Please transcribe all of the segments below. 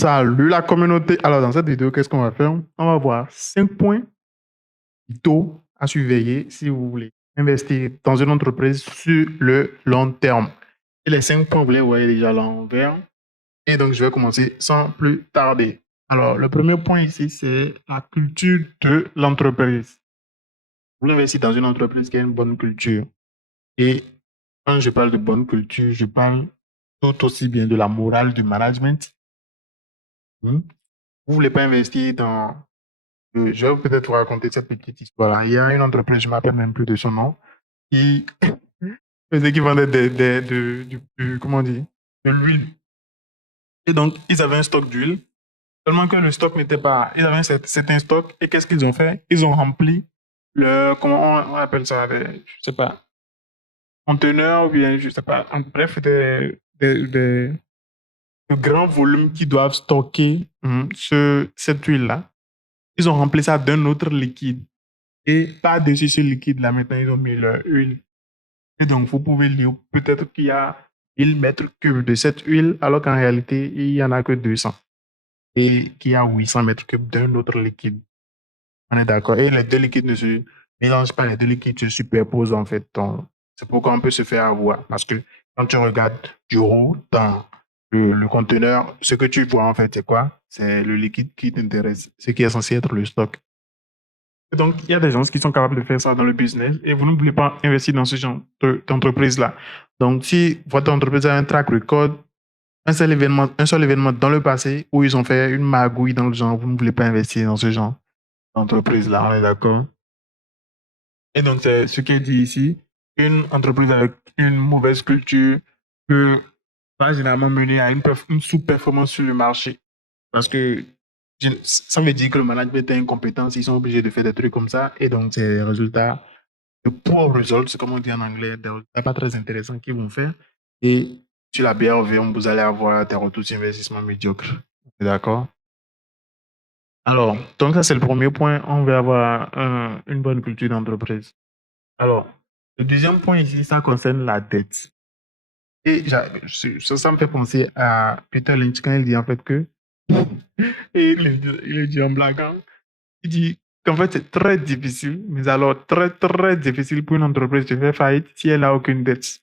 Salut la communauté. Alors, dans cette vidéo, qu'est-ce qu'on va faire? On va voir 5 points vitaux à surveiller si vous voulez investir dans une entreprise sur le long terme. Et les 5 points, vous les voyez déjà là en vert. Et donc, je vais commencer sans plus tarder. Alors, le premier point ici, c'est la culture de l'entreprise. Vous voulez investir dans une entreprise qui a une bonne culture. Et quand je parle de bonne culture, je parle tout aussi bien de la morale du management. Vous ne voulez pas investir dans je vais peut-être vous raconter cette petite histoire-là. Il y a une entreprise, je ne m'appelle même plus de son nom, qui faisait, qui vendait comment on dit, de l'huile. Et donc, ils avaient un stock d'huile, seulement que le stock n'était pas, ils avaient un certain stock, et qu'est-ce qu'ils ont fait? Ils ont rempli comment on appelle ça, je sais pas, conteneurs, ou bien, je sais pas, bref, de grands volumes qui doivent stocker cette huile-là. Ils ont rempli ça d'un autre liquide. Et par-dessus ce liquide-là, maintenant, ils ont mis leur huile. Et donc, vous pouvez lire peut-être qu'il y a 1000 mètres cubes de cette huile, alors qu'en réalité, il n'y en a que 200. Et qu'il y a 800 mètres cubes d'un autre liquide. On est d'accord. Et les deux liquides ne se mélangent pas, les deux liquides se superposent en fait. Donc, c'est pourquoi on peut se faire avoir. Parce que quand tu regardes du haut dans le conteneur, ce que tu vois en fait, c'est quoi? C'est le liquide qui t'intéresse, ce qui est censé être le stock. Donc, il y a des gens qui sont capables de faire ça dans le business et vous ne voulez pas investir dans ce genre d'entreprise-là. Donc, si votre entreprise a un track record, un seul événement dans le passé où ils ont fait une magouille dans le genre, vous ne voulez pas investir dans ce genre d'entreprise-là, on est d'accord? Et donc, c'est ce qui est dit ici. Une entreprise avec une mauvaise culture peut pas généralement mener à une sous-performance sur le marché. Parce que ça veut dire que le management est incompétent, ils sont obligés de faire des trucs comme ça. Et donc, c'est des résultats de poor results, comme on dit en anglais, des résultats pas très intéressants qu'ils vont faire. Et sur la BRV, vous allez avoir des retours d'investissement médiocres. D'accord? Alors, donc ça, c'est le premier point. On veut avoir une bonne culture d'entreprise. Alors, le deuxième point ici, ça concerne la dette. Et ça me fait penser à Peter Lynch quand il dit en fait que, et il le dit en blaguant, il dit qu'en fait c'est très difficile, mais alors très très difficile pour une entreprise de faire faillite si elle n'a aucune dette.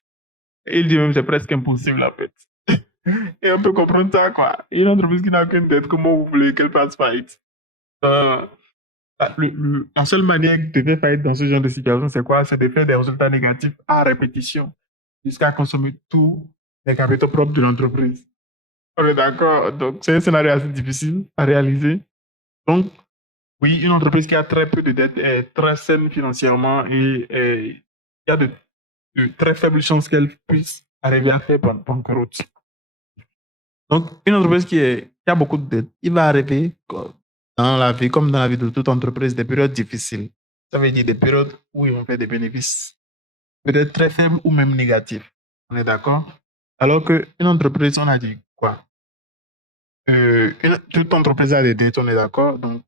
Et il dit même que c'est presque impossible en fait. Et on peut comprendre ça quoi. Une entreprise qui n'a aucune dette, comment vous voulez qu'elle fasse faillite? Euh, la seule manière de faire faillite dans ce genre de situation, c'est quoi? C'est de faire des résultats négatifs à répétition jusqu'à consommer tous les capitaux propres de l'entreprise. On est d'accord. Donc, c'est un scénario assez difficile à réaliser. Donc, oui, une entreprise qui a très peu de dettes est très saine financièrement et il y a de très faibles chances qu'elle puisse arriver à faire banqueroute. Donc, une entreprise qui a beaucoup de dettes, il va arriver dans la vie, comme dans la vie de toute entreprise, des périodes difficiles. Ça veut dire des périodes où ils vont faire des bénéfices, peut-être très faibles ou même négatifs. On est d'accord? Alors qu'une entreprise, on a dit quoi? Toute entreprise a des dettes, on est d'accord? Donc,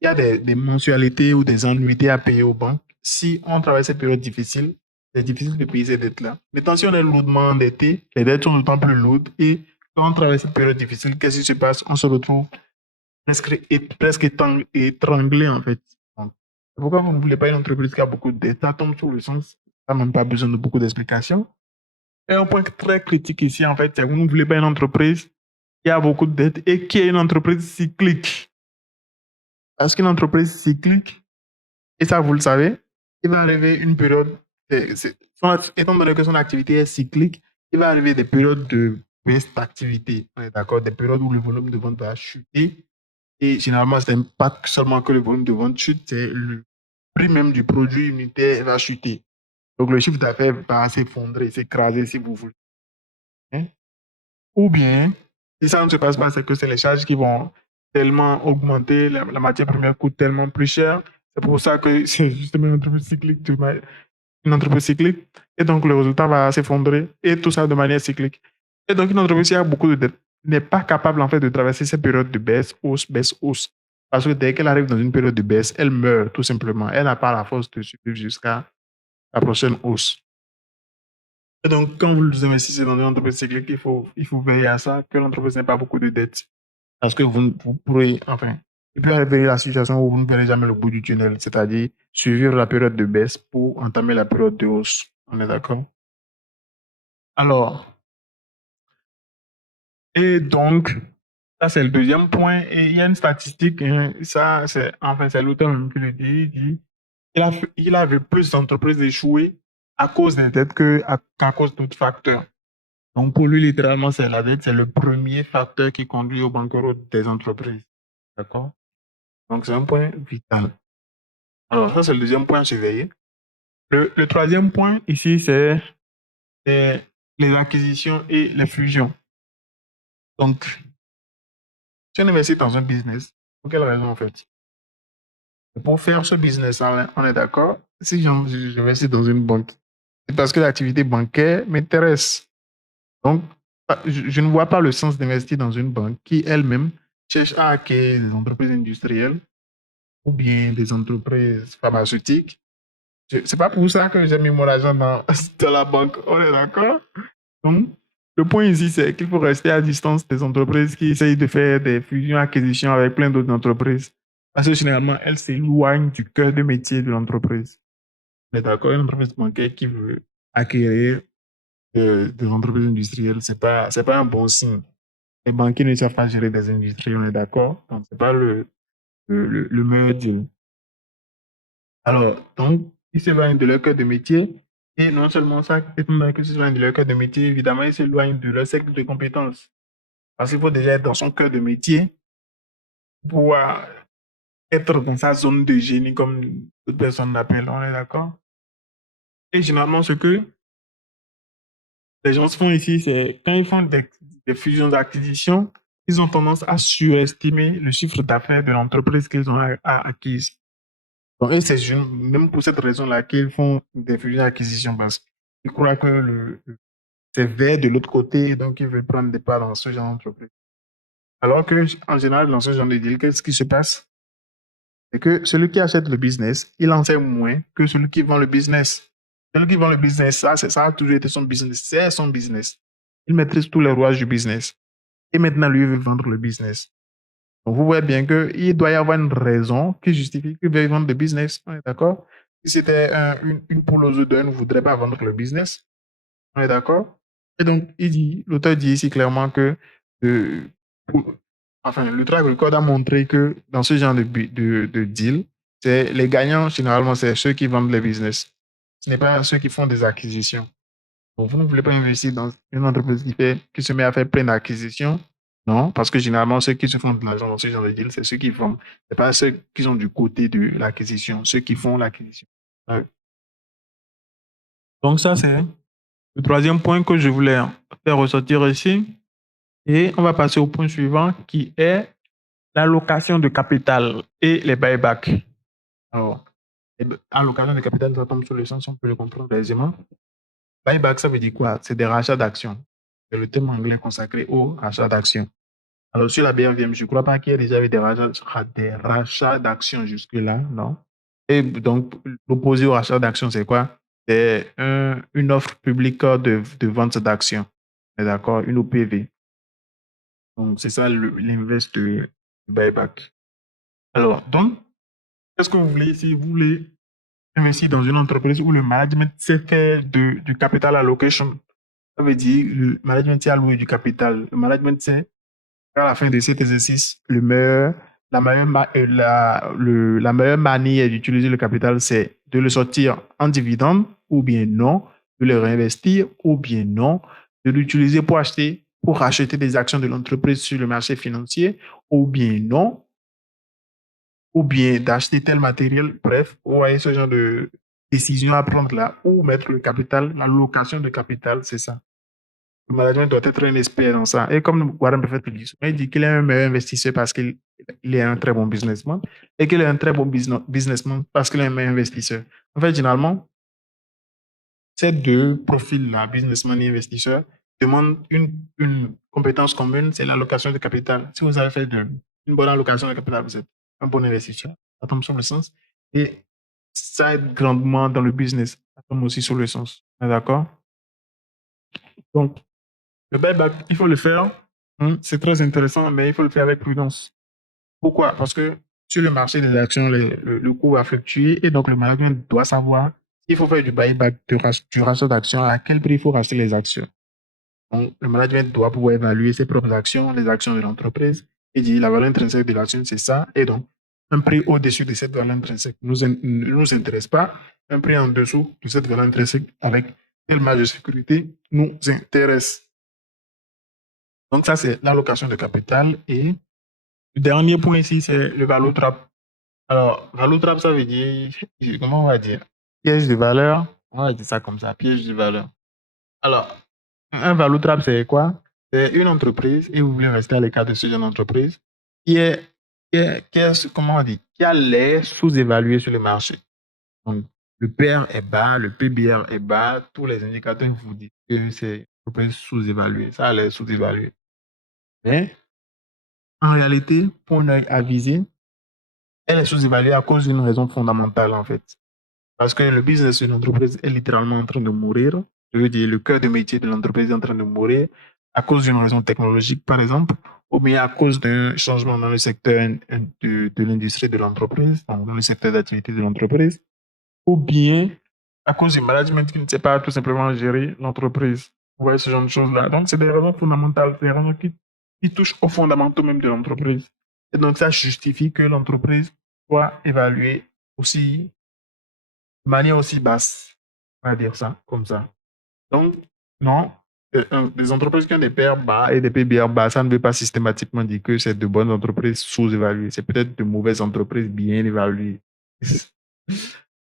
il y a des mensualités ou des annuités à payer aux banques. Si on travaille ces périodes difficiles, c'est difficile de payer ces dettes-là. Mais si on est lourdement endetté, les dettes sont d'autant plus lourdes et quand on travaille ces périodes difficiles, qu'est-ce qui se passe? On se retrouve presque étranglé en fait. Donc, c'est pourquoi vous ne voulez pas une entreprise qui a beaucoup de dettes? Ça tombe sous le sens, ça n'a même pas besoin de beaucoup d'explications. Et un point très critique ici, en fait, c'est que vous ne voulez pas une entreprise qui a beaucoup de dettes et qui est une entreprise cyclique. Parce qu'une entreprise cyclique, et ça vous le savez, il va arriver une période, étant donné que son activité est cyclique, il va arriver des périodes de baisse d'activité, d'accord, des périodes où le volume de vente va chuter. Et généralement, ce n'est pas seulement que le volume de vente chute, c'est le prix même du produit unitaire va chuter. Donc le chiffre d'affaires va s'effondrer, s'écraser si vous voulez. Hein? Ou bien, si ça ne se passe pas, c'est que c'est les charges qui vont tellement augmenter, la matière première coûte tellement plus cher. C'est pour ça que c'est justement une entreprise cyclique, une entreprise cyclique. Et donc, le résultat va s'effondrer et tout ça de manière cyclique. Et donc, une entreprise qui a beaucoup de dettes n'est pas capable en fait de traverser ces périodes de baisse, hausse, baisse, hausse. Parce que dès qu'elle arrive dans une période de baisse, elle meurt tout simplement. Elle n'a pas la force de survivre jusqu'à la prochaine hausse. Et donc, quand vous investissez dans une entreprise cyclique, il faut veiller à ça, que l'entreprise n'ait pas beaucoup de dettes. Parce que vous pourrez, enfin, il peut arriver la situation où vous ne verrez jamais le bout du tunnel, c'est-à-dire suivre la période de baisse pour entamer la période de hausse. On est d'accord? Alors, et donc, ça c'est le deuxième point. Et il y a une statistique, hein, ça c'est l'auteur même qui le dit, il dit, il a vu plus d'entreprises échouer à cause des dettes qu'à cause d'autres facteurs. Donc, pour lui, littéralement, c'est la dette, c'est le premier facteur qui conduit au banqueroute des entreprises. D'accord? Donc, c'est un point vital. Alors, ça, c'est le deuxième point à surveiller. Le troisième point ici, c'est les acquisitions et les fusions. Donc, si on investit dans un business, pour quelle raison en fait? Pour faire ce business, on est d'accord? Si j'investis dans une banque, c'est parce que l'activité bancaire m'intéresse. Donc, je ne vois pas le sens d'investir dans une banque qui elle-même cherche à acquérir des entreprises industrielles ou bien des entreprises pharmaceutiques. C'est pas pour ça que j'ai mis mon argent dans la banque. On est d'accord? Donc, le point ici, c'est qu'il faut rester à distance des entreprises qui essayent de faire des fusions-acquisitions avec plein d'autres entreprises. Parce que généralement, elles s'éloignent du cœur de métier de l'entreprise. On est d'accord? Une entreprise bancaire qui veut acquérir des entreprises industrielles, c'est pas un bon signe. Les banquiers ne savent pas gérer des industries, on est d'accord? Donc, c'est pas le meilleur deal. Alors, donc, ils s'éloignent de leur cœur de métier. Et non seulement ça, étant donné qu'ils s'éloignent de leur cœur de métier, évidemment, ils s'éloignent de leur secteur de compétences. Parce qu'il faut déjà être dans son cœur de métier pour pouvoir être dans sa zone de génie, comme d'autres personnes l'appellent. On est d'accord? Et généralement, ce que les gens font ici, c'est quand ils font des fusions d'acquisitions, ils ont tendance à surestimer le chiffre d'affaires de l'entreprise qu'ils ont acquise. Donc, et c'est même pour cette raison-là qu'ils font des fusions d'acquisitions parce qu'ils croient que c'est vert de l'autre côté, donc ils veulent prendre des parts dans ce genre d'entreprise. Alors que, en général, dans ce genre de deal, qu'est-ce qui se passe? C'est que celui qui achète le business, il en sait moins que celui qui vend le business. Celui qui vend le business, ça a toujours été son business. C'est son business. Il maîtrise tous les rouages du business. Et maintenant, lui, il veut vendre le business. Donc, vous voyez bien qu'il doit y avoir une raison qui justifie qu'il veuille vendre le business. On est d'accord? Si c'était une poule aux œufs d'or, il ne voudrait pas vendre le business. On est d'accord? Et donc, l'auteur dit ici clairement que euh, pour- enfin, le track record a montré que dans ce genre de deal, c'est les gagnants, généralement, c'est ceux qui vendent les business. Ce n'est pas ceux qui font des acquisitions. Donc, vous ne voulez pas investir dans une entreprise qui se met à faire plein d'acquisitions. Non, parce que généralement, ceux qui se font de l'argent dans ce genre de deal, c'est ceux qui font. Ce n'est pas ceux qui sont du côté de l'acquisition, ceux qui font l'acquisition. Ouais. Donc, ça, c'est le troisième point que je voulais faire ressortir ici. Et on va passer au point suivant qui est l'allocation de capital et les buybacks. Alors, allocation de capital, ça tombe sur le sens, on peut le comprendre aisément. Buyback, ça veut dire quoi? C'est des rachats d'actions. C'est le terme anglais consacré au rachat d'actions. Alors, sur la BRVM, je ne crois pas qu'il y ait déjà eu des rachats d'actions jusque-là, non? Et donc, l'opposé au rachat d'actions, c'est quoi? C'est une offre publique de vente d'actions. D'accord? Une OPV. Donc, c'est ça l'inverse de buyback. Alors, donc, qu'est-ce que vous voulez ici? Vous voulez investir dans une entreprise où le management sait faire du capital allocation. Ça veut dire le management sait allouer du capital. Le management sait, à la fin de cet exercice, la meilleure manière d'utiliser le capital, c'est de le sortir en dividende ou bien non, de le réinvestir ou bien non, de l'utiliser pour racheter des actions de l'entreprise sur le marché financier ou bien non, ou bien d'acheter tel matériel. Bref, vous voyez ce genre de décision à prendre là, ou mettre le capital, la location de capital, c'est ça. Le management doit être un expert dans ça. Et comme Warren Buffett le dit, il dit qu'il est un meilleur investisseur parce qu'il est un très bon businessman et qu'il est un très bon businessman parce qu'il est un meilleur investisseur. En fait, généralement, ces deux profils-là, businessman et investisseur, demandent une compétence commune, c'est l'allocation de capital. Si vous avez fait une bonne allocation de capital, vous êtes un bon investisseur. Ça tombe sur le sens. Et ça aide grandement dans le business. Ça tombe aussi sur le sens. D'accord? Donc, le buyback, il faut le faire. C'est très intéressant, mais il faut le faire avec prudence. Pourquoi? Parce que sur le marché des actions, le cours va fluctuer et donc le management doit savoir s'il faut faire du buyback, du rachat d'actions, à quel prix il faut racheter les actions. Donc, le management doit pouvoir évaluer ses propres actions, les actions de l'entreprise, et dire la valeur intrinsèque de l'action, c'est ça. Et donc, un prix au-dessus de cette valeur intrinsèque ne nous intéresse pas. Un prix en dessous de cette valeur intrinsèque avec telle marge de sécurité nous intéresse. Donc, ça, c'est l'allocation de capital. Et le dernier point ici, c'est le value trap. Alors, value trap, ça veut dire, comment on va dire? Piège de valeur. On va dire ça comme ça, piège de valeur. Alors, un value trap, c'est quoi? C'est une entreprise, et vous voulez rester à l'écart de ce genre d'entreprise, comment on dit, qui a l'air sous-évalué sur le marché. Donc, le PR est bas, le PBR est bas, tous les indicateurs vous disent que c'est une entreprise sous-évaluée. Ça a l'air sous-évalué. Mais, en réalité, pour un œil avisé, elle est sous-évaluée à cause d'une raison fondamentale, en fait. Parce que le business d'une entreprise est littéralement en train de mourir. Je veux dire, le cœur de métier de l'entreprise est en train de mourir à cause d'une raison technologique, par exemple, ou bien à cause d'un changement dans le secteur de l'industrie de l'entreprise, dans le secteur d'activité de l'entreprise, ou bien à cause du management qui ne sait pas tout simplement gérer l'entreprise. Vous voyez ce genre de choses-là. Donc, c'est des raisons fondamentales, des raisons qui touchent aux fondamentaux même de l'entreprise. Et donc, ça justifie que l'entreprise soit évaluée aussi de manière aussi basse. On va dire ça, comme ça. Donc, non, des entreprises qui ont des PR bas et des PBR bas, ça ne veut pas systématiquement dire que c'est de bonnes entreprises sous-évaluées. C'est peut-être de mauvaises entreprises bien évaluées.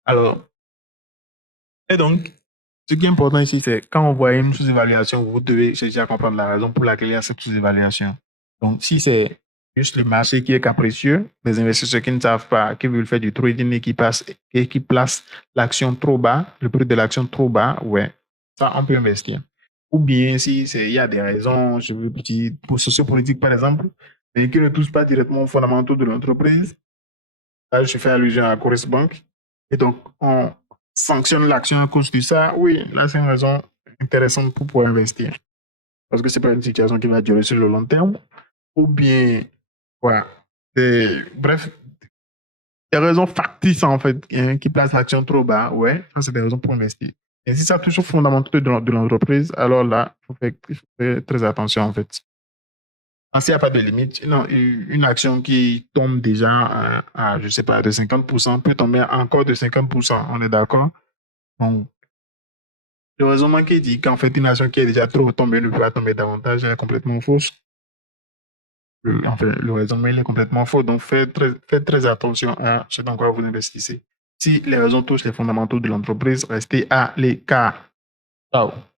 Alors, et donc, ce qui est important ici, c'est quand on voit une sous-évaluation, vous devez chercher à comprendre la raison pour laquelle il y a cette sous-évaluation. Donc, si c'est juste le marché qui est capricieux, les investisseurs qui ne savent pas, qui veulent faire du trading et qui placent l'action trop bas, le prix de l'action trop bas, ouais, ça, on peut investir. Ou bien, si il y a des raisons, je veux dire, pour sociopolitique par exemple, mais qui ne touchent pas directement aux fondamentaux de l'entreprise, là, je fais allusion à Coris Bank, et donc, on sanctionne l'action à cause de ça, oui, là, c'est une raison intéressante pour pouvoir investir. Parce que c'est pas une situation qui va durer sur le long terme. Ou bien, voilà. Bref, des raisons factices, en fait, hein, qui placent l'action trop bas, ouais, ça, c'est des raisons pour investir. Et si ça touche aux fondamentaux de l'entreprise, alors là, il faut faire très attention, en fait. S'il n'y a pas de limite, non, une action qui tombe déjà je ne sais pas, de 50% peut tomber encore de 50%, on est d'accord? Donc, le raisonnement qui dit qu'en fait, une action qui est déjà trop tombée ne peut pas tomber davantage est complètement fausse. Enfin, le raisonnement il est complètement faux. Donc, faites très attention à ce dans quoi vous investissez. Si les raisons touchent les fondamentaux de l'entreprise, restez à l'écart. Ciao.